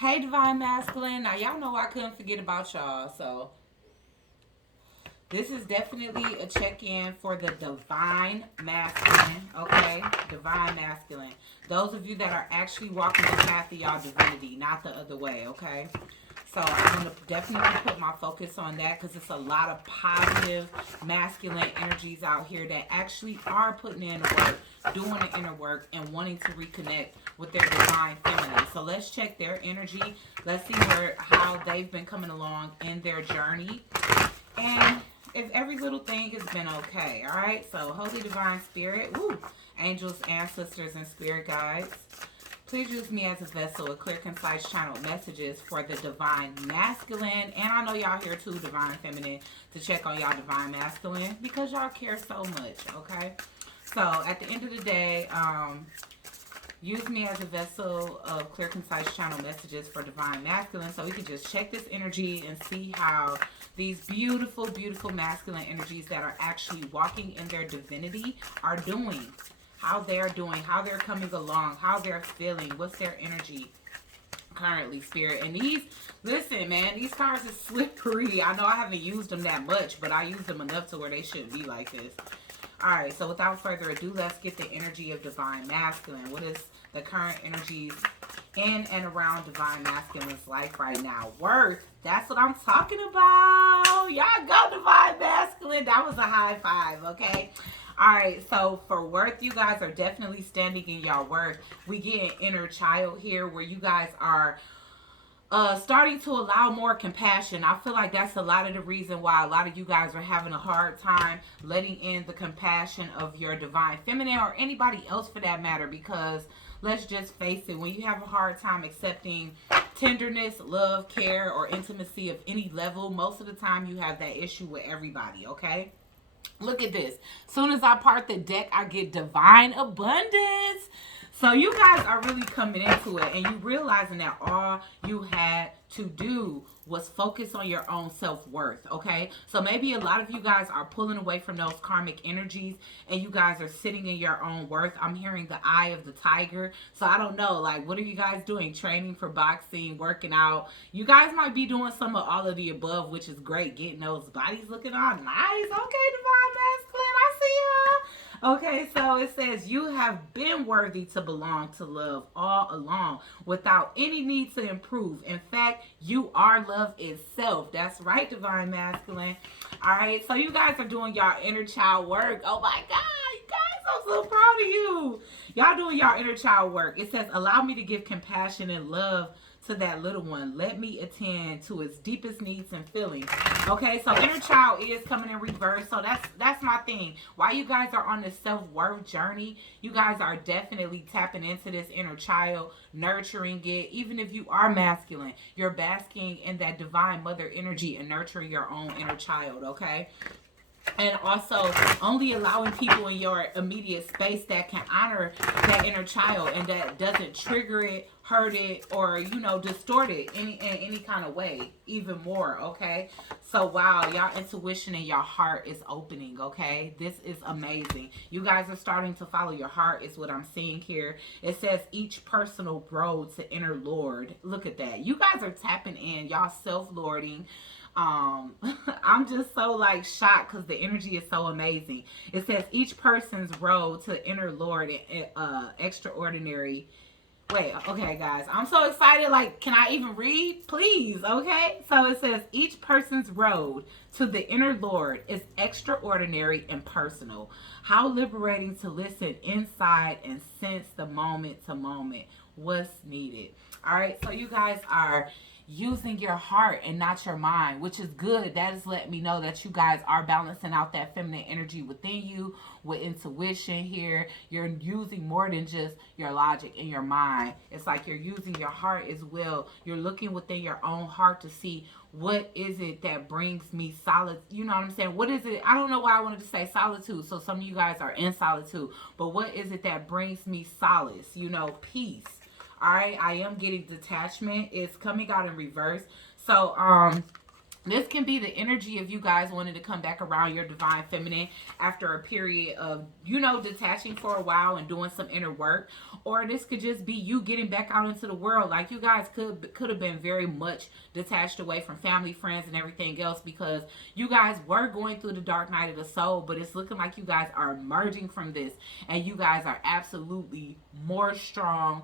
Hey, Divine Masculine. Now, y'all know I couldn't forget about y'all. So, this is definitely a check-in for the Divine Masculine. Okay? Divine Masculine. Those of you that are actually walking the path of y'all divinity, not the other way. Okay? So I'm going to definitely put my focus on that because it's a lot of positive masculine energies out here that actually are putting in the work, doing the inner work, and wanting to reconnect with their divine feminine. So let's check their energy. Let's see how they've been coming along in their journey. And if every little thing has been okay. All right. So Holy Divine Spirit, woo, angels, ancestors, and spirit guides. Please use me as a vessel with clear, concise channel messages for the Divine Masculine. And I know y'all here too, Divine Feminine, to check on y'all Divine Masculine because y'all care so much, okay? So at the end of the day, use me as a vessel of clear, concise channel messages for Divine Masculine so we can just check this energy and see how these beautiful, beautiful masculine energies that are actually walking in their divinity are doing. How they're doing, how they're coming along, how they're feeling, what's their energy currently, Spirit. And these, listen, man, these cards are slippery. I know I haven't used them that much, but I used them enough to where they shouldn't be like this. All right, so without further ado, let's get the energy of Divine Masculine. What is the current energies in and around Divine Masculine's life right now? Worth. That's what I'm talking about. Y'all go, Divine Masculine. That was a high five, okay? All right, so for worth, you guys are definitely standing in your worth. We get an inner child here where you guys are starting to allow more compassion. I feel like that's a lot of the reason why a lot of you guys are having a hard time letting in the compassion of your divine feminine or anybody else for that matter, because let's just face it, when you have a hard time accepting tenderness, love, care, or intimacy of any level, most of the time you have that issue with everybody, okay? Look at this. Soon as I part the deck, I get divine abundance. So you guys are really coming into it and you realizing that all you had to do was focus on your own self-worth, okay? So maybe a lot of you guys are pulling away from those karmic energies and you guys are sitting in your own worth. I'm hearing the eye of the tiger. So I don't know, like, what are you guys doing? Training for boxing, working out? You guys might be doing some of all of the above, which is great. Getting those bodies looking all nice. Okay, Divine Masculine, I see ya. Okay, so it says you have been worthy to belong to love all along without any need to improve. In fact, you are love itself. That's right, Divine Masculine. All right, so you guys are doing y'all inner child work. Oh my God, you guys, I'm so proud of you. Y'all doing y'all inner child work. It says, allow me to give compassion and love to that little one. Let me attend to its deepest needs and feelings. Okay, so inner child is coming in reverse. So that's my thing. While you guys are on the self-worth journey, you guys are definitely tapping into this inner child, nurturing it. Even if you are masculine, you're basking in that divine mother energy and nurturing your own inner child, okay? And also only allowing people in your immediate space that can honor that inner child and that doesn't trigger it, hurt it, or distort it in any kind of way even more. Okay, so wow, y'all intuition and your heart is opening. Okay, this is amazing. You guys are starting to follow your heart is what I'm seeing here. It says each personal road to inner lord. Look at that. You guys are tapping in, y'all self-lording. I'm just so like shocked because the energy is so amazing. It says each person's road to inner lord extraordinary. Wait, okay, guys, I'm so excited. Like, can I even read, please? Okay, so it says each person's road to the inner lord is extraordinary and personal. How liberating to listen inside and sense the moment to moment what's needed. All right, so you guys are using your heart and not your mind, which is good. That is letting me know that you guys are balancing out that feminine energy within you with intuition here. You're using more than just your logic and your mind. It's like you're using your heart as well. You're looking within your own heart to see what is it that brings me solid. You know what I'm saying? What is it? I don't know why I wanted to say solitude. So some of you guys are in solitude, but what is it that brings me solace? Peace. All right, I am getting detachment. It's coming out in reverse. So This can be the energy of you guys wanting to come back around your divine feminine after a period of, you know, detaching for a while and doing some inner work. Or this could just be you getting back out into the world. Like, you guys could have been very much detached away from family, friends, and everything else, because you guys were going through the dark night of the soul. But it's looking like you guys are emerging from this, and you guys are absolutely more strong,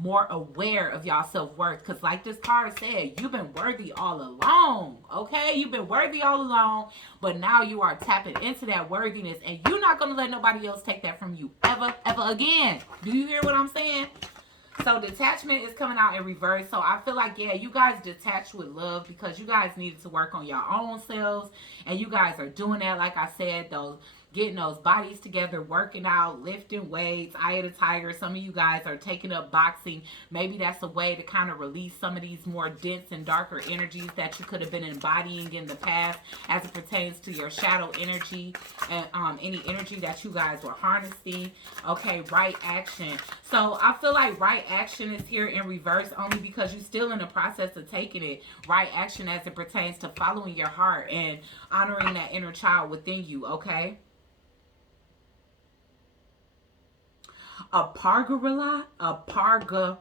more aware of y'all self-worth. Because like this card said, you've been worthy all along. Okay, you've been worthy all along, but now you are tapping into that worthiness, and you're not going to let nobody else take that from you ever again. Do you hear what I'm saying? So detachment is coming out in reverse. So I feel like, yeah, you guys detached with love because you guys needed to work on your own selves, and you guys are doing that. Like I said, those getting those bodies together, working out, lifting weights, eye of the tiger. Some of you guys are taking up boxing. Maybe that's a way to kind of release some of these more dense and darker energies that you could have been embodying in the past as it pertains to your shadow energy and any energy that you guys were harnessing. Okay, right action. So I feel like right action is here in reverse only because you're still in the process of taking it. Right action as it pertains to following your heart and honoring that inner child within you, okay? A pargarilla, a paragraha.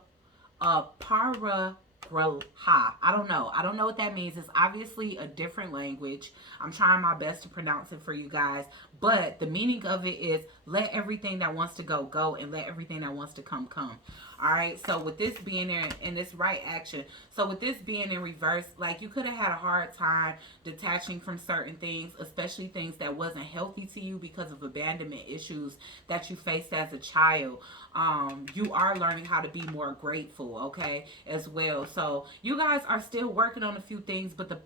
I don't know. I don't know what that means. It's obviously a different language. I'm trying my best to pronounce it for you guys. But the meaning of it is let everything that wants to go, go, and let everything that wants to come, come. All right. So with this being in this right action, so with this being in reverse, like you could have had a hard time detaching from certain things, especially things that wasn't healthy to you because of abandonment issues that you faced as a child. You are learning how to be more grateful, okay, as well. So you guys are still working on a few things, but the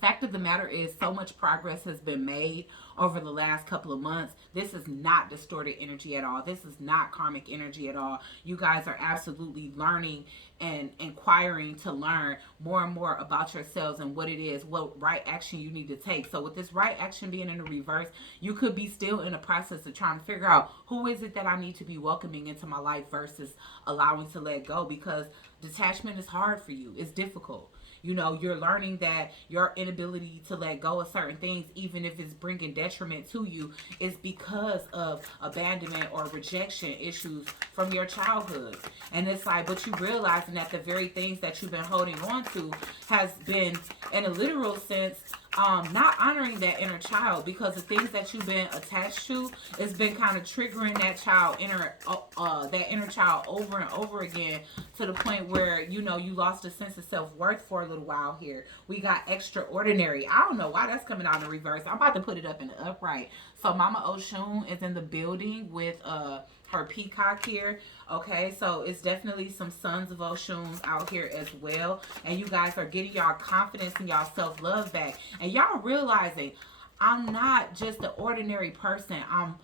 fact of the matter is, so much progress has been made over the last couple of months. This is not distorted energy at all. This is not karmic energy at all. You guys are absolutely learning and inquiring to learn more and more about yourselves and what it is, what right action you need to take. So with this right action being in the reverse, you could be still in the process of trying to figure out who is it that I need to be welcoming into my life versus allowing to let go, because detachment is hard for you. It's difficult. You know, you're learning that your inability to let go of certain things, even if it's bringing detriment to you, is because of abandonment or rejection issues from your childhood. And it's like, but you realizing that the very things that you've been holding on to has been, in a literal sense, not honoring that inner child, because the things that you've been attached to has been kind of triggering that inner child over and over again, to the point where, you know, you lost a sense of self-worth for a little while here. We got extraordinary. I don't know why that's coming out in reverse. I'm about to put it up in the upright. So Mama Oshun is in the building with her peacock here. Okay, so it's definitely some sons of Oshuns out here as well. And you guys are getting y'all confidence and y'all self-love back. And y'all realizing, I'm not just an ordinary person. I'm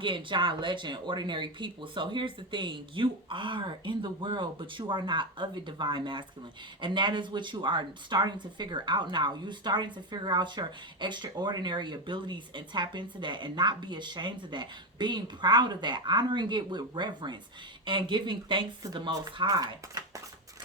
getting John Legend, ordinary people. So here's the thing. You are in the world, but you are not of it, divine masculine. And that is what you are starting to figure out now. You're starting to figure out your extraordinary abilities and tap into that and not be ashamed of that. Being proud of that, honoring it with reverence, and giving thanks to the Most High.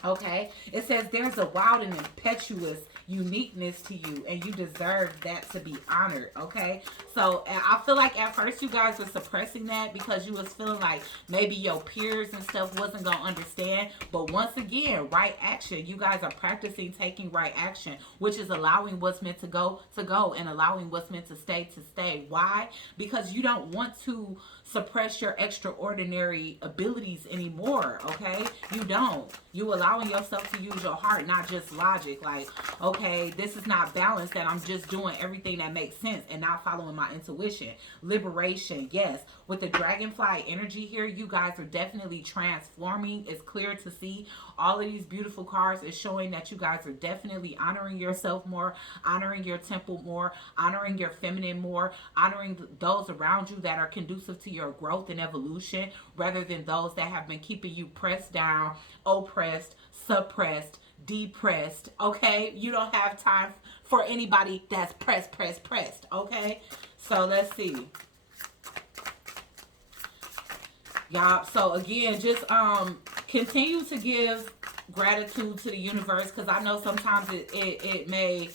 Okay? It says there's a wild and impetuous uniqueness to you, and you deserve that to be honored. Okay, so I feel like at first you guys were suppressing that because you was feeling like maybe your peers and stuff wasn't gonna understand. But once again, right action, you guys are practicing taking right action, which is allowing what's meant to go, and allowing what's meant to stay. Why? Because you don't want to suppress your extraordinary abilities anymore. Okay, you don't. You allowing yourself to use your heart, not just logic. Like, okay, this is not balanced, that I'm just doing everything that makes sense and not following my intuition. Liberation, yes. With the dragonfly energy here, you guys are definitely transforming. It's clear to see. All of these beautiful cards is showing that you guys are definitely honoring yourself more, honoring your temple more, honoring your feminine more, honoring those around you that are conducive to your growth and evolution, rather than those that have been keeping you pressed down, oppressed, suppressed, depressed. Okay, you don't have time for anybody that's pressed. Okay, so let's see, y'all. So again, just continue to give gratitude to the universe, because I know sometimes it may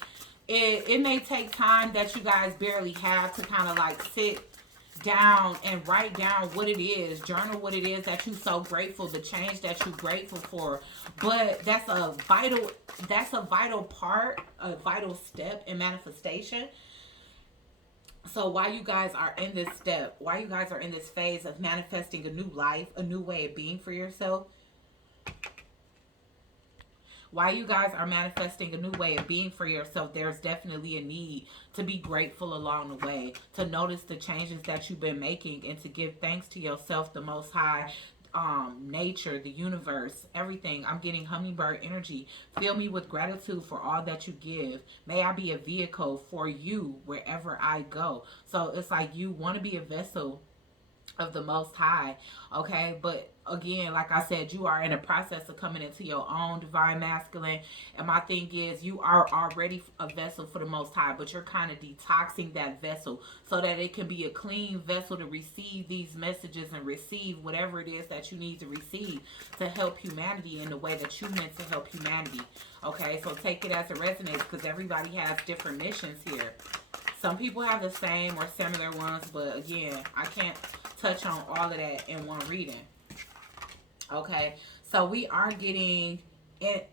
take time that you guys barely have to kind of like sit down and write down what it is, journal what it is that you're so grateful, the change that you're grateful for. But that's a vital part, a vital step in manifestation. So while you guys are in this step, while you guys are in this phase of manifesting a new life, a new way of being for yourself, while you guys are manifesting a new way of being for yourself, there's definitely a need to be grateful along the way, to notice the changes that you've been making, and to give thanks to yourself, the Most High, nature, the universe, everything. I'm getting hummingbird energy. Fill me with gratitude for all that you give. May I be a vehicle for you wherever I go. So it's like you want to be a vessel of the Most High, okay? But again, like I said, you are in a process of coming into your own divine masculine. And my thing is, you are already a vessel for the Most High, but you're kind of detoxing that vessel so that it can be a clean vessel to receive these messages and receive whatever it is that you need to receive to help humanity in the way that you meant to help humanity. Okay, so take it as it resonates, because everybody has different missions here. Some people have the same or similar ones, but again, I can't touch on all of that in one reading. Okay, so we are getting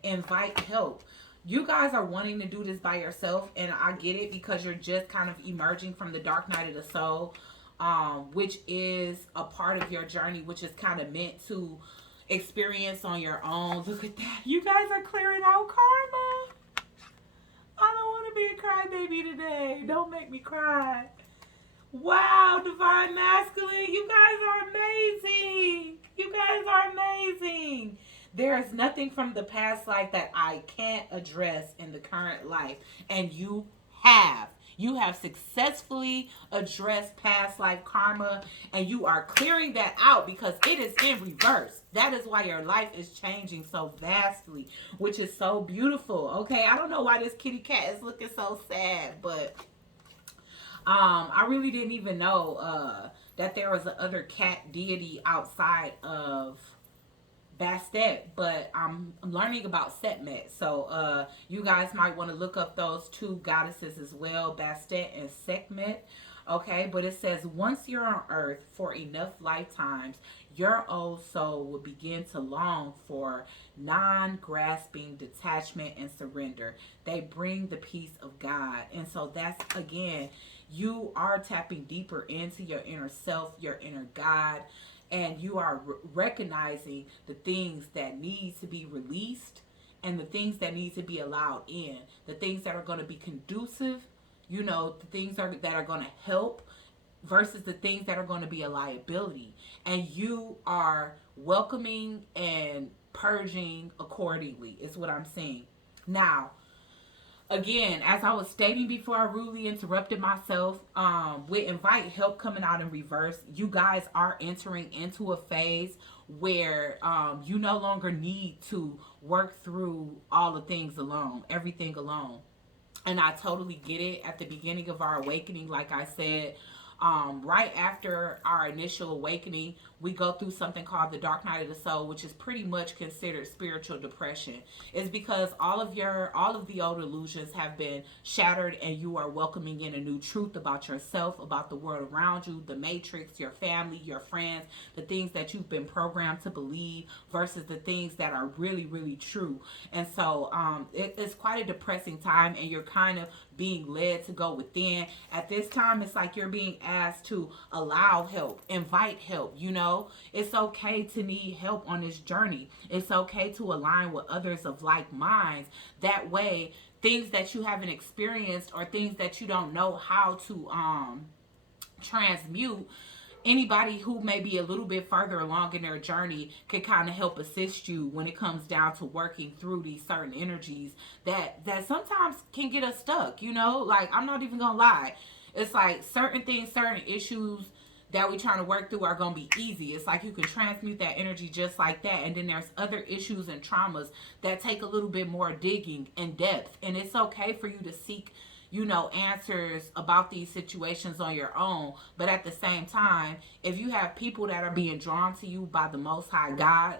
invite help. You guys are wanting to do this by yourself, and I get it, because you're just kind of emerging from the dark night of the soul, which is a part of your journey, which is kind of meant to experience on your own. Look at that. You guys are clearing out karma. I don't want to be a crybaby today. Don't make me cry. Wow, divine masculine, you guys are amazing. You guys are amazing. There is nothing from the past life that I can't address in the current life. And you have. You have successfully addressed past life karma, and you are clearing that out because it is in reverse. That is why your life is changing so vastly, which is so beautiful. Okay, I don't know why this kitty cat is looking so sad, but I really didn't even know that there was another cat deity outside of Bastet, but I'm learning about Setmet. So you guys might want to look up those two goddesses as well, Bastet and Sekhmet. Okay, but it says, once you're on earth for enough lifetimes, your old soul will begin to long for non-grasping detachment and surrender. They bring the peace of God. And so that's, again, you are tapping deeper into your inner self, your inner God, and you are recognizing the things that need to be released and the things that need to be allowed in, the things that are going to be conducive, you know, the things that are going to help versus the things that are going to be a liability. And you are welcoming and purging accordingly is what I'm saying. Now, again, as I was stating before I rudely interrupted myself, with invite help coming out in reverse, you guys are entering into a phase where you no longer need to work through all the things alone, everything alone. And I totally get it. At the beginning of our awakening, like I said, right after our initial awakening, we go through something called the dark night of the soul, which is pretty much considered spiritual depression. It's because all of the old illusions have been shattered, and you are welcoming in a new truth about yourself, about the world around you, the matrix, your family, your friends, the things that you've been programmed to believe versus the things that are really, really true. And so it's quite a depressing time, and you're kind of being led to go within. At this time, it's like you're being asked to allow help, invite help, you know. It's okay to need help on this journey. It's okay to align with others of like minds. That way, things that you haven't experienced or things that you don't know how to transmute, anybody who may be a little bit further along in their journey can kind of help assist you when it comes down to working through these certain energies that sometimes can get us stuck, you know. Like, I'm not even gonna lie, it's like certain things, certain issues that we're trying to work through are going to be easy. It's like you can transmute that energy just like that. And then there's other issues and traumas that take a little bit more digging and depth. And it's okay for you to seek, you know, answers about these situations on your own. But at the same time, if you have people that are being drawn to you by the Most High God,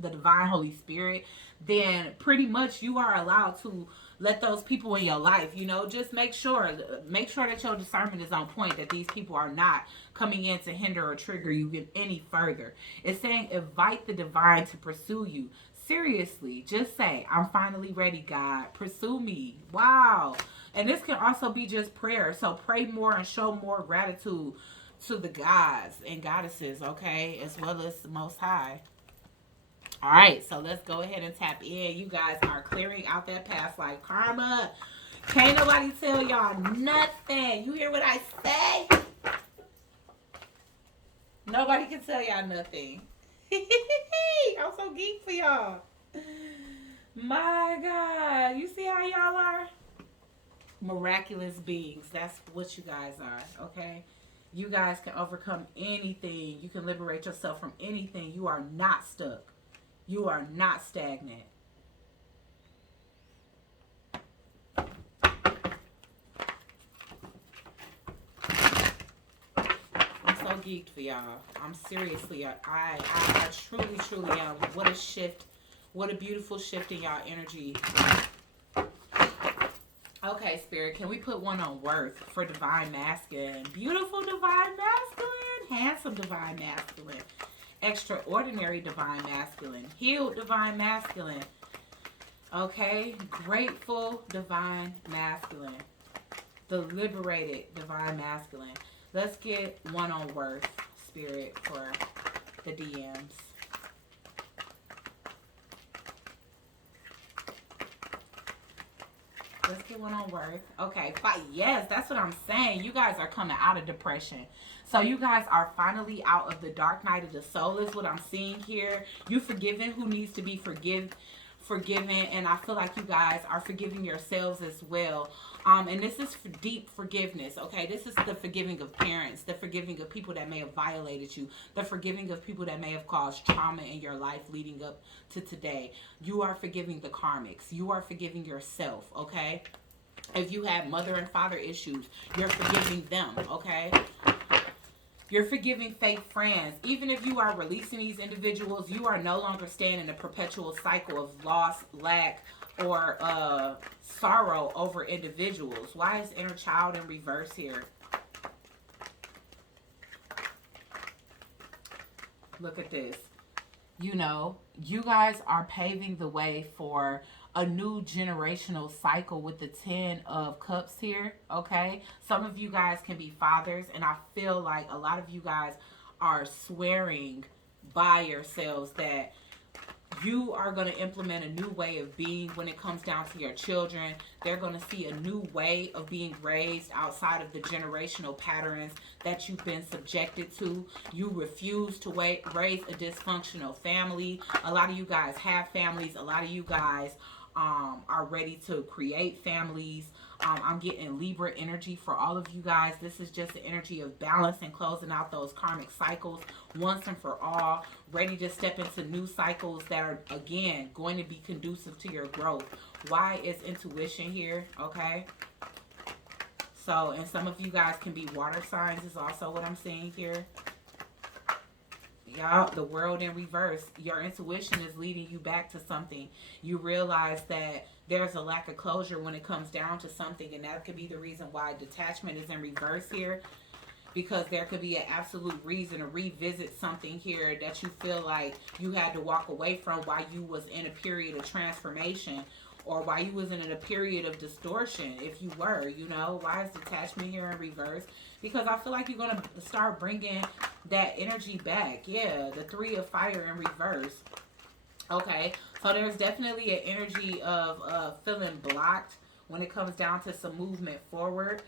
the divine Holy Spirit, then pretty much you are allowed to let those people in your life, you know, just make sure that your discernment is on point, that these people are not coming in to hinder or trigger you any further. It's saying invite the divine to pursue you. Seriously, just say, I'm finally ready, God. Pursue me. Wow. And this can also be just prayer. So pray more and show more gratitude to the gods and goddesses, okay, as well as the Most High. All right, so let's go ahead and tap in. You guys are clearing out that past life karma. Can't nobody tell y'all nothing. You hear what I say? Nobody can tell y'all nothing. I'm so geek for y'all. My God. You see how y'all are? Miraculous beings. That's what you guys are, okay? You guys can overcome anything. You can liberate yourself from anything. You are not stuck. You are not stagnant. I'm so geeked for y'all. I'm seriously, I truly am. What a shift. What a beautiful shift in y'all energy. Okay, Spirit, can we put one on worth for divine masculine? Beautiful divine masculine. Handsome divine masculine. Extraordinary divine masculine. Healed divine masculine. Okay. Grateful divine masculine. The liberated divine masculine. Let's get one on worth, Spirit, for the DMs. Let's get one on worth. Okay, yes, that's what I'm saying. You guys are coming out of depression. So you guys are finally out of the dark night of the soul is what I'm seeing here. You forgiven who needs to be forgiven. And I feel like you guys are forgiving yourselves as well. And this is for deep forgiveness, okay? This is the forgiving of parents, the forgiving of people that may have violated you, the forgiving of people that may have caused trauma in your life leading up to today. You are forgiving the karmics. You are forgiving yourself, okay? If you had mother and father issues, you're forgiving them, okay? You're forgiving fake friends. Even if you are releasing these individuals, you are no longer staying in a perpetual cycle of loss, lack, or sorrow over individuals. Why is inner child in reverse here? Look at this. You know, you guys are paving the way for a new generational cycle with the 10 of cups here, okay? Some of you guys can be fathers, and I feel like a lot of you guys are swearing by yourselves that you are going to implement a new way of being when it comes down to your children. They're going to see a new way of being raised outside of the generational patterns that you've been subjected to. You refuse to raise a dysfunctional family. A lot of you guys have families. A lot of you guys are ready to create families. I'm getting Libra energy for all of you guys. This is just the energy of balance and closing out those karmic cycles once and for all. Ready to step into new cycles that are, again, going to be conducive to your growth. Why is intuition here? Okay. So, and some of you guys can be water signs is also what I'm seeing here. Y'all, the world in reverse. Your intuition is leading you back to something. You realize that there's a lack of closure when it comes down to something, and that could be the reason why detachment is in reverse here, because there could be an absolute reason to revisit something here that you feel like you had to walk away from while you was in a period of transformation, or while you was in a period of distortion, if you were, you know. Why is detachment here in reverse? Because I feel like you're going to start bringing that energy back. Yeah, the 3 of fire in reverse. Okay, so there's definitely an energy of feeling blocked when it comes down to some movement forward.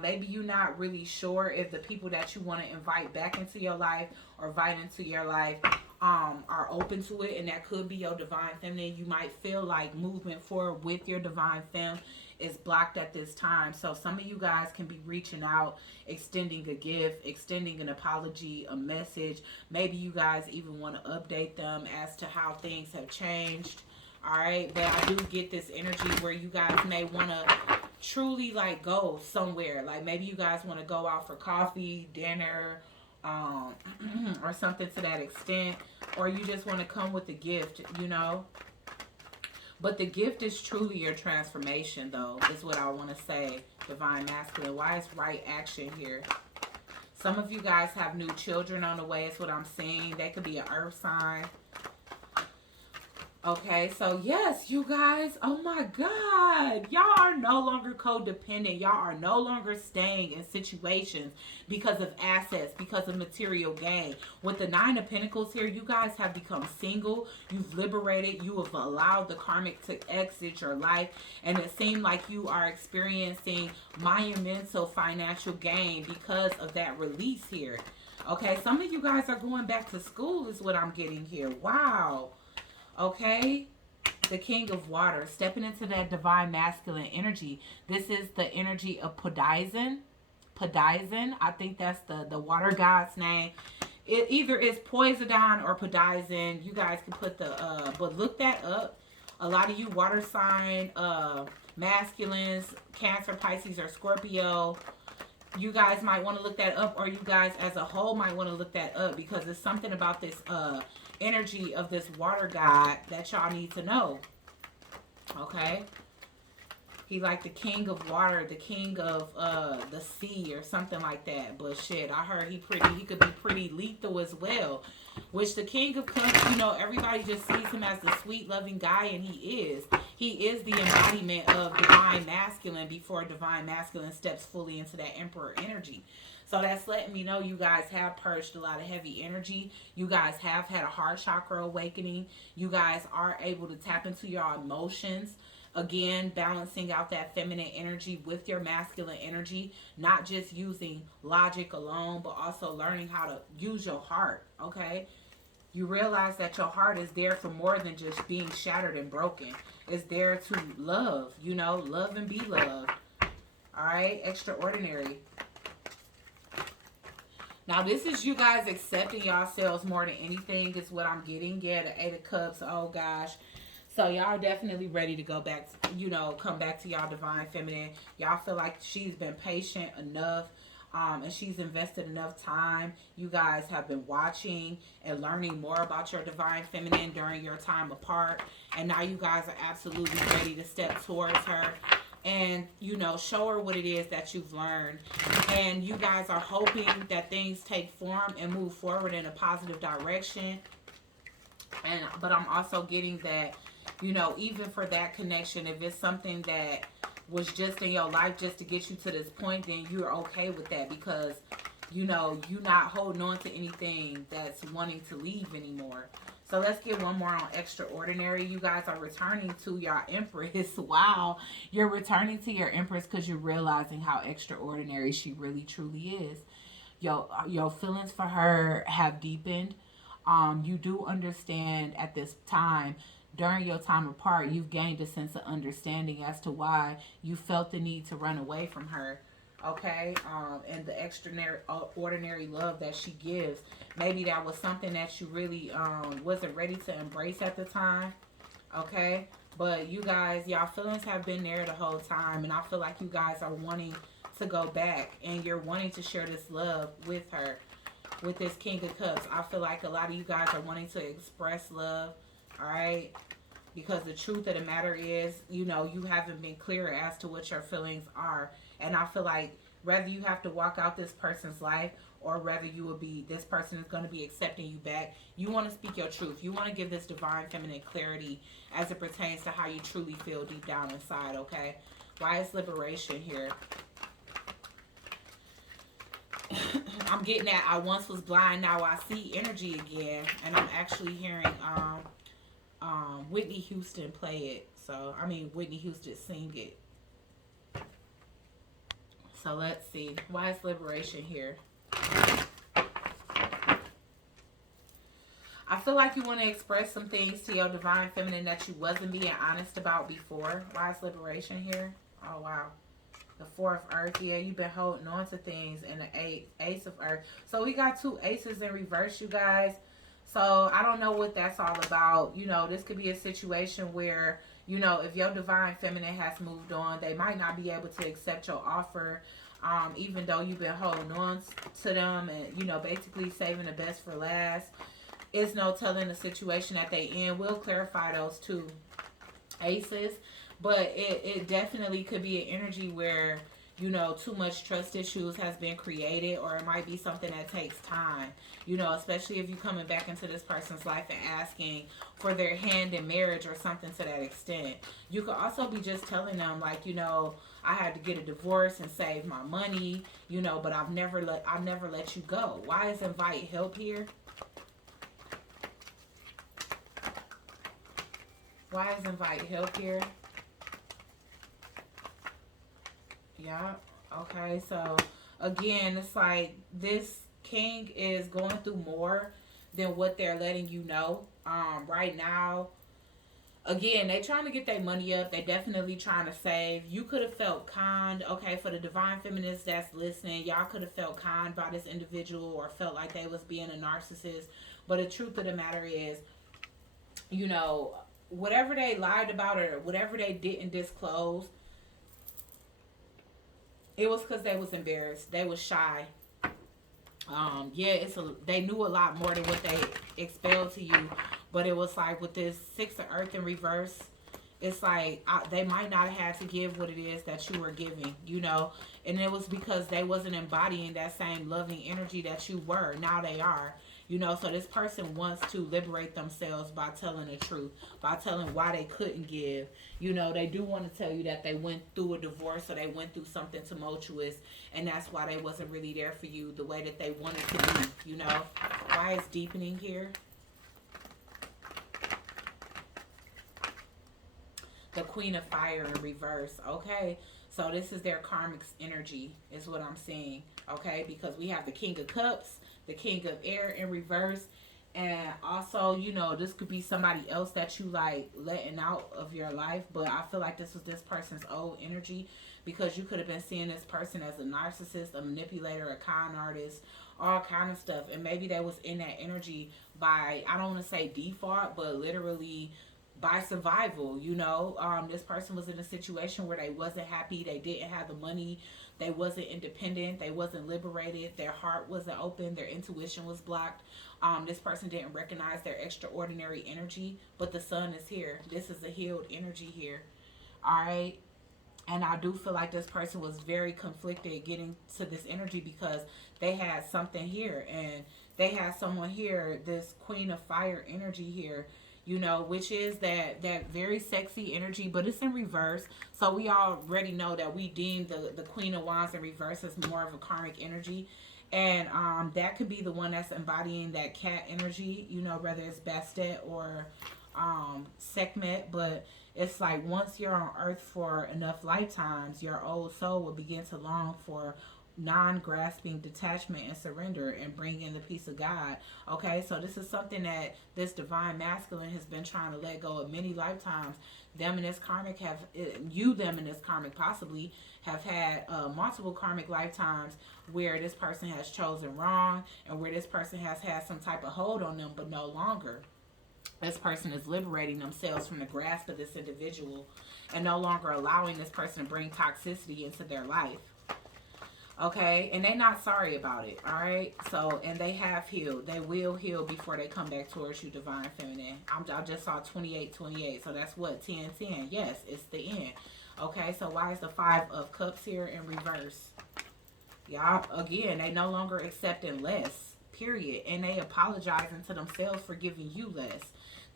Maybe you're not really sure if the people that you want to invite back into your life or invite into your life are open to it, and that could be your divine feminine. You might feel like movement forward with your divine femme is blocked at this time. So some of you guys can be reaching out, extending a gift, extending an apology, a message. Maybe you guys even want to update them as to how things have changed. All right, but I do get this energy where you guys may want to truly like go somewhere. Like maybe you guys want to go out for coffee, dinner, um, or something to that extent, or you just want to come with the gift, you know. But the gift is truly your transformation, though, is what I want to say, Divine Masculine. Why is right action here? Some of you guys have new children on the way, is what I'm seeing. They could be an earth sign. Okay, so yes, you guys, oh my God, y'all are no longer codependent. Y'all are no longer staying in situations because of assets, because of material gain. With the Nine of Pentacles here, you guys have become single. You've liberated. You have allowed the karmic to exit your life. And it seemed like you are experiencing monumental financial gain because of that release here. Okay, some of you guys are going back to school is what I'm getting here. Wow. Okay, the King of Water, stepping into that divine masculine energy. This is the energy of Poseidon. Poseidon, I think that's the water god's name. It either is Poseidon or Poseidon. You guys can put the but look that up. A lot of you water sign masculines, Cancer, Pisces, or Scorpio, you guys might want to look that up, or you guys as a whole might want to look that up, because there's something about this energy of this water god that y'all need to know. Okay, he like the king of water, the king of the sea, or something like that. But shit, I heard he could be pretty lethal as well. Which the King of Cups, you know, everybody just sees him as the sweet, loving guy, and he is. He is the embodiment of divine masculine before divine masculine steps fully into that emperor energy. So that's letting me know you guys have purged a lot of heavy energy. You guys have had a heart chakra awakening. You guys are able to tap into your emotions. Again, balancing out that feminine energy with your masculine energy. Not just using logic alone, but also learning how to use your heart, okay? You realize that your heart is there for more than just being shattered and broken. It's there to love, you know, love and be loved. All right, extraordinary. Now, this is you guys accepting yourselves more than anything is what I'm getting. Yeah, the Eight of Cups, oh gosh. So y'all are definitely ready to go back, you know, come back to y'all divine feminine. Y'all feel like she's been patient enough, and she's invested enough time. You guys have been watching and learning more about your divine feminine during your time apart. And now you guys are absolutely ready to step towards her and, you know, show her what it is that you've learned. And you guys are hoping that things take form and move forward in a positive direction. But I'm also getting that, you know, even for that connection, if it's something that was just in your life just to get you to this point, then you're okay with that, because, you know, you're not holding on to anything that's wanting to leave anymore. So let's get one more on extraordinary. You guys are returning to your Empress. Wow. You're returning to your Empress because you're realizing how extraordinary she really truly is. Your feelings for her have deepened. You do understand at this time, during your time apart, you've gained a sense of understanding as to why you felt the need to run away from her. Okay, and the extraordinary love that she gives. Maybe that was something that you really wasn't ready to embrace at the time. Okay, but you guys, y'all feelings have been there the whole time, and I feel like you guys are wanting to go back, and you're wanting to share this love with her, with this King of Cups. I feel like a lot of you guys are wanting to express love. All right, because the truth of the matter is, you know, you haven't been clear as to what your feelings are. And I feel like whether you have to walk out this person's life, or whether you will be, this person is going to be accepting you back, you want to speak your truth. You want to give this divine feminine clarity as it pertains to how you truly feel deep down inside, okay? Why is liberation here? I'm getting that I once was blind, now I see energy again. And I'm actually hearing Whitney Houston play it. So, I mean, Whitney Houston sing it. So, let's see. Why is liberation here? I feel like you want to express some things to your divine feminine that you wasn't being honest about before. Why is liberation here? Oh, wow. The Four of Earth. Yeah, you've been holding on to things. And the Ace of Earth. So, we got two aces in reverse, you guys. So, I don't know what that's all about. You know, this could be a situation where, you know, if your divine feminine has moved on, they might not be able to accept your offer. Even though you've been holding on to them and, you know, basically saving the best for last. It's no telling the situation that they in. We'll clarify those two aces. But it definitely could be an energy where, you know, too much trust issues has been created, or it might be something that takes time, you know, especially if you're coming back into this person's life and asking for their hand in marriage or something to that extent. You could also be just telling them, like, you know, I had to get a divorce and save my money, you know, but I've never let you go. Why is invite help here? Why is invite help here? Yeah. Okay. So again, it's like this king is going through more than what they're letting you know. Right now, again, they trying to get their money up. They definitely trying to save. You could have felt kind. Okay, for the divine feminists that's listening, y'all could have felt kind by this individual or felt like they was being a narcissist. But the truth of the matter is, you know, whatever they lied about or whatever they didn't disclose, it was because they was embarrassed. They was shy. Yeah, they knew a lot more than what they expelled to you, but it was like with this Six of Earth in reverse, it's like they might not have had to give what it is that you were giving, you know, and it was because they wasn't embodying that same loving energy that you were. Now they are, you know. So this person wants to liberate themselves by telling the truth, by telling why they couldn't give. You know, they do want to tell you that they went through a divorce or they went through something tumultuous, and that's why they wasn't really there for you the way that they wanted to be, you know. Why is deepening here? The Queen of Fire in reverse. Okay, so this is their karmic energy is what I'm seeing. Okay, because we have the King of Cups, the King of Air in reverse, and also, you know, this could be somebody else that you like letting out of your life, but I feel like this was this person's old energy, because you could have been seeing this person as a narcissist, a manipulator, a con artist, all kind of stuff, and maybe they was in that energy by, I don't want to say default, but literally by survival. You know, this person was in a situation where they wasn't happy, they didn't have the money, they wasn't independent, they wasn't liberated, their heart wasn't open, their intuition was blocked. This person didn't recognize their extraordinary energy, but the sun is here. This is a healed energy here. All right. And I do feel like this person was very conflicted getting to this energy, because they had something here and they had someone here, this Queen of Fire energy here, you know, which is that very sexy energy, but it's in reverse. So we already know that we deem the Queen of Wands in reverse as more of a karmic energy. And that could be the one that's embodying that cat energy, you know, whether it's Bastet or Sekhmet. But it's like once you're on earth for enough lifetimes, your old soul will begin to long for non-grasping detachment and surrender and bring in the peace of God. Okay, so this is something that this divine masculine has been trying to let go of many lifetimes. Them and this karmic have, them and this karmic possibly have had multiple karmic lifetimes where this person has chosen wrong, and where this person has had some type of hold on them, but no longer. This person is liberating themselves from the grasp of this individual and no longer allowing this person to bring toxicity into their life. Okay, and they're not sorry about it. All right, so, and they have healed. They will heal before they come back towards you, divine feminine. I just saw 28, so that's what, 10. Yes, it's the end. Okay, so why is the Five of Cups here in reverse? Y'all, again, they no longer accepting less, period, and they apologizing to themselves for giving you less.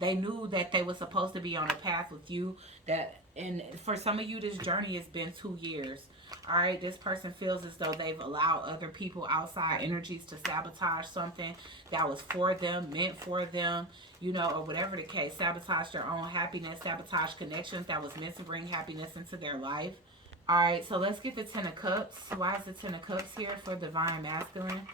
They knew that they were supposed to be on a path with you, that, and for some of you, this journey has been 2 years. All right, this person feels as though they've allowed other people, outside energies, to sabotage something that was for them, meant for them, you know, or whatever the case. Sabotage their own happiness, sabotage connections that was meant to bring happiness into their life. All right, so let's get the Ten of Cups. Why is the Ten of Cups here for divine masculine?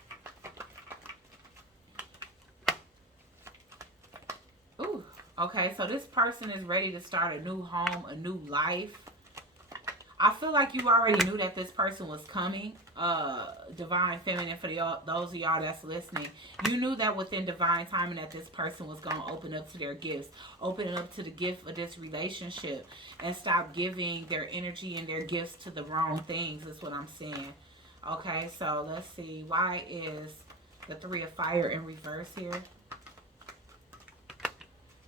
Ooh, okay, so this person is ready to start a new home, a new life. I feel like you already knew that this person was coming, divine feminine, for those of y'all that's listening. You knew that within divine timing that this person was going to open up to their gifts, open up to the gift of this relationship, and stop giving their energy and their gifts to the wrong things, is what I'm saying. Okay, so let's see. Why is the Three of Fire in reverse here?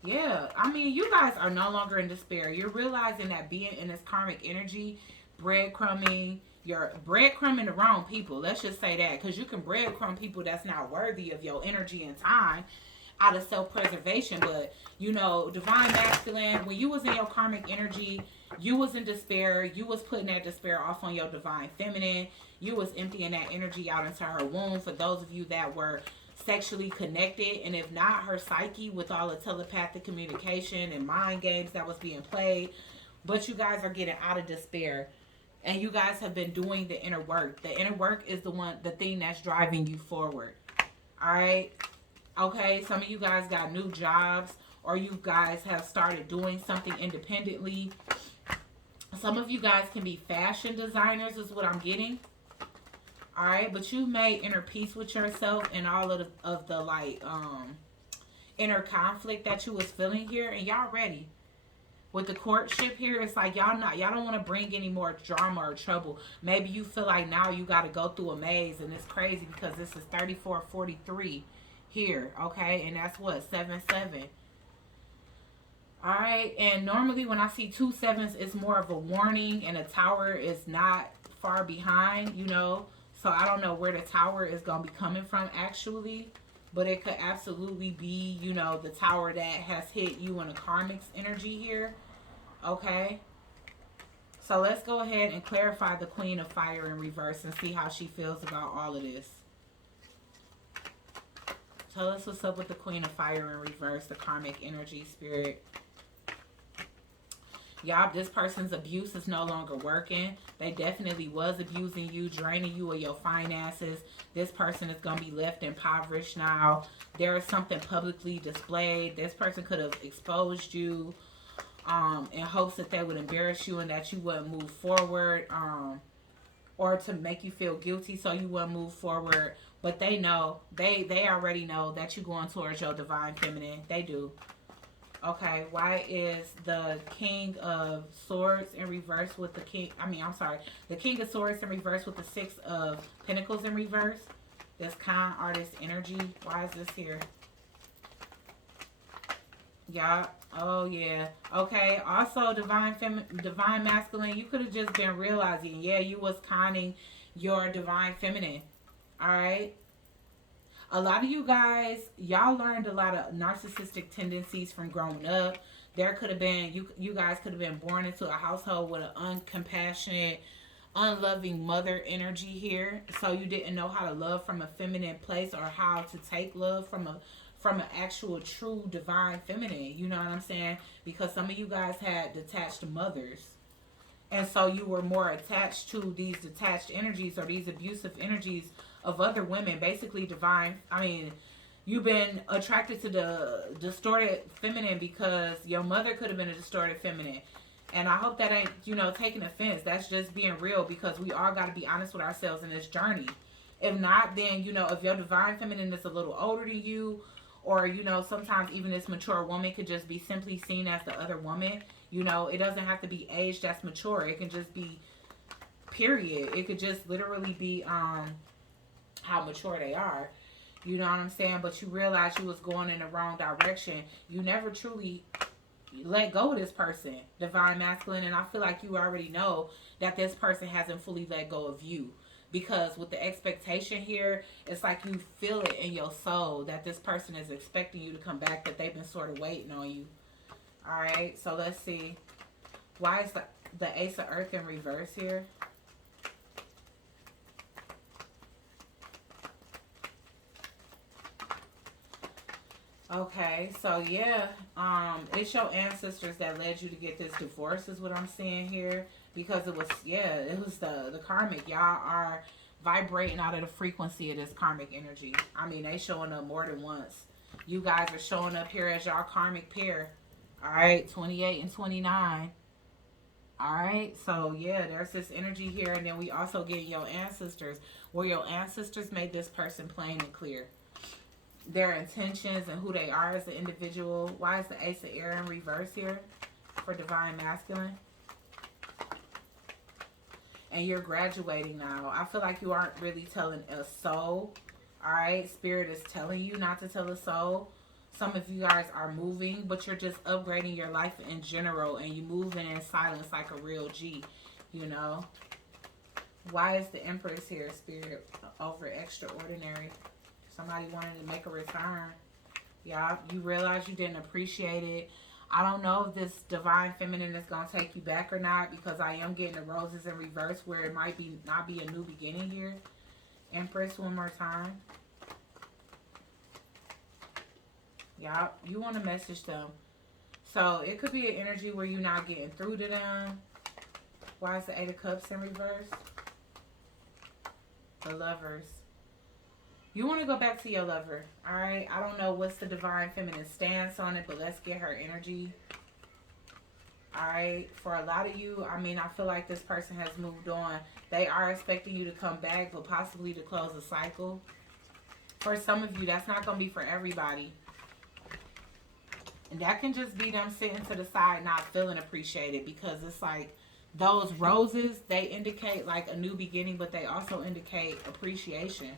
Yeah, I mean, you guys are no longer in despair. You're realizing that being in this karmic energy, breadcrumbing, you're breadcrumbing the wrong people. Let's just say that, because you can breadcrumb people that's not worthy of your energy and time out of self-preservation. But you know, divine masculine, when you was in your karmic energy, you was in despair. You was putting that despair off on your divine feminine. You was emptying that energy out into her womb. For those of you that were sexually connected, and if not, her psyche, with all the telepathic communication and mind games that was being played. But you guys are getting out of despair, and you guys have been doing the inner work. The inner work is the thing that's driving you forward. All right. Okay, some of you guys got new jobs, or you guys have started doing something independently. Some of you guys can be fashion designers, is what I'm getting. All right, but you made inner peace with yourself and all of the like inner conflict that you was feeling here, and y'all ready. With the courtship here, it's like y'all don't want to bring any more drama or trouble. Maybe you feel like now you got to go through a maze, and it's crazy because this is 3443 here, okay? And that's what, 7-7. All right, and normally when I see 2 sevens, it's more of a warning, and a tower is not far behind, you know. So I don't know where the tower is going to be coming from actually, but it could absolutely be, you know, the tower that has hit you in a karmic's energy here, okay? So let's go ahead and clarify the Queen of Fire in reverse and see how she feels about all of this. Tell us what's up with the Queen of Fire in reverse, the karmic energy, spirit. Y'all, this person's abuse is no longer working. They definitely was abusing you, draining you of your finances. This person is going to be left impoverished now. There is something publicly displayed. This person could have exposed you in hopes that they would embarrass you and that you wouldn't move forward, or to make you feel guilty so you wouldn't move forward. But they know, they already know that you're going towards your divine feminine. They do. Okay, why is the King of Swords in reverse with the the King of Swords in reverse with the Six of Pentacles in reverse? This con artist energy. Why is this here? Yeah. Oh, yeah. Okay, also divine masculine, you could have just been realizing, yeah, you was conning your divine feminine. All right? A lot of you guys, y'all learned a lot of narcissistic tendencies from growing up. There could have been, you guys could have been born into a household with an uncompassionate, unloving mother energy here. So you didn't know how to love from a feminine place, or how to take love from an actual true divine feminine. You know what I'm saying? Because some of you guys had detached mothers. And so you were more attached to these detached energies, or these abusive energies of other women, basically you've been attracted to the distorted feminine because your mother could have been a distorted feminine. And I hope that ain't, taking offense. That's just being real, because we all got to be honest with ourselves in this journey. If not, then, if your divine feminine is a little older than you, or, sometimes even this mature woman could just be simply seen as the other woman. It doesn't have to be age that's mature. It can just be, period. It could just literally be, how mature they are. You know what I'm saying? But you realize you was going in the wrong direction. You never truly let go of this person, divine masculine. And I feel like you already know that this person hasn't fully let go of you. Because with the expectation here, it's like you feel it in your soul that this person is expecting you to come back, that they've been sort of waiting on you. All right, so let's see. Why is the Ace of Earth in reverse here? Okay, so yeah, it's your ancestors that led you to get this divorce, is what I'm seeing here. Because it was the karmic. Y'all are vibrating out of the frequency of this karmic energy. They showing up more than once. You guys are showing up here as y'all karmic pair. All right, 28 and 29. All right, so yeah, there's this energy here. And then we also get your ancestors, where your ancestors made this person plain and clear. Their intentions and who they are as an individual. Why is the Ace of Air in reverse here for divine masculine? and you're graduating now. I feel like you aren't really telling a soul. All right, Spirit is telling you not to tell a soul. Some of you guys are moving, but you're just upgrading your life in general, and you moving in silence like a real G, you know. Why is the Empress here, Spirit? Over extraordinary. Somebody wanted to make a return. Yeah, you realize you didn't appreciate it. I don't know if this divine feminine is going to take you back or not, because I am getting the roses in reverse where it might be not be a new beginning here. Empress, one more time. Yeah, you want to message them. So it could be an energy where you're not getting through to them. Why is the Eight of Cups in reverse? The Lovers. You want to go back to your lover, all right? I don't know what's the divine feminine stance on it, but let's get her energy. All right, for a lot of you, I mean, I feel like this person has moved on. They are expecting you to come back, but possibly to close a cycle. For some of you, that's not going to be for everybody. And that can just be them sitting to the side not feeling appreciated, because it's like those roses, they indicate like a new beginning, but they also indicate appreciation.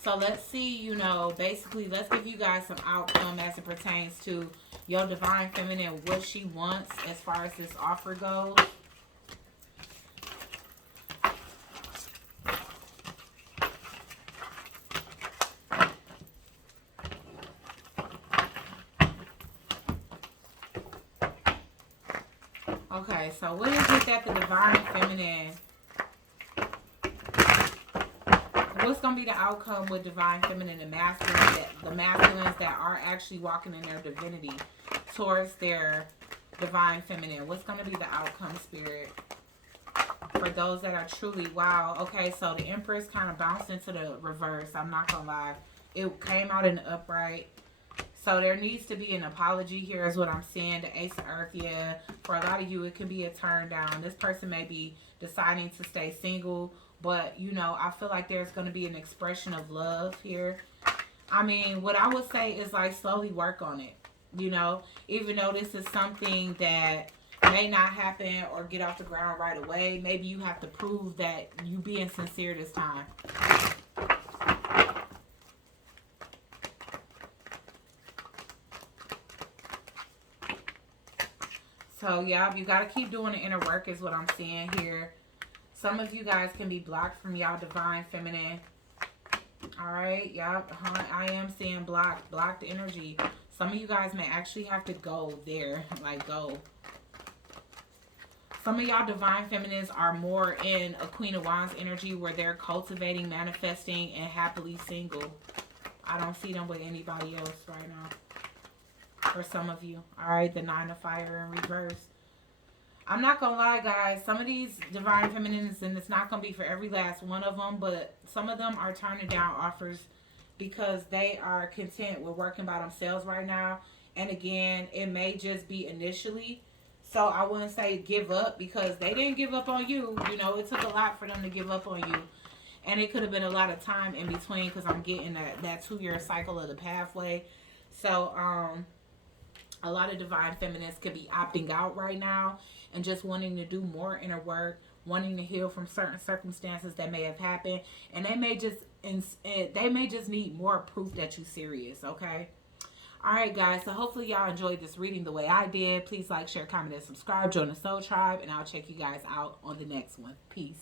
So let's see, you know, basically let's give you guys some outcome as it pertains to your divine feminine, what she wants as far as this offer goes. Okay, so what is it that the divine feminine, what's going to be the outcome with divine feminine and masculine, the masculines that are actually walking in their divinity towards their divine feminine? What's going to be the outcome, Spirit? For those that are truly, wow. Okay, so the Empress kind of bounced into the reverse. I'm not going to lie. It came out in the upright. So there needs to be an apology here is what I'm seeing. The Ace of Earth, yeah. For a lot of you, it could be a turn down. This person may be deciding to stay single. But, you know, I feel like there's going to be an expression of love here. I mean, what I would say is like slowly work on it. You know, even though this is something that may not happen or get off the ground right away. Maybe you have to prove that you being sincere this time. So, yeah, you got to keep doing the inner work is what I'm seeing here. Some of you guys can be blocked from y'all divine feminine. All right, y'all, I am seeing blocked energy. Some of you guys may actually have to go there, like go. Some of y'all divine feminines are more in a Queen of Wands energy where they're cultivating, manifesting, and happily single. I don't see them with anybody else right now. For some of you. All right, the Nine of Fire in reverse. I'm not going to lie, guys. Some of these divine feminines, and it's not going to be for every last one of them, but some of them are turning down offers because they are content with working by themselves right now. And again, it may just be initially. So I wouldn't say give up because they didn't give up on you. You know, it took a lot for them to give up on you. And it could have been a lot of time in between because I'm getting that 2-year cycle of the pathway. So, a lot of divine feminines could be opting out right now and just wanting to do more inner work, wanting to heal from certain circumstances that may have happened, and they may just need more proof that you're serious. Okay. All right, guys. So hopefully y'all enjoyed this reading the way I did. Please like, share, comment, and subscribe. Join the Soul Tribe, and I'll check you guys out on the next one. Peace.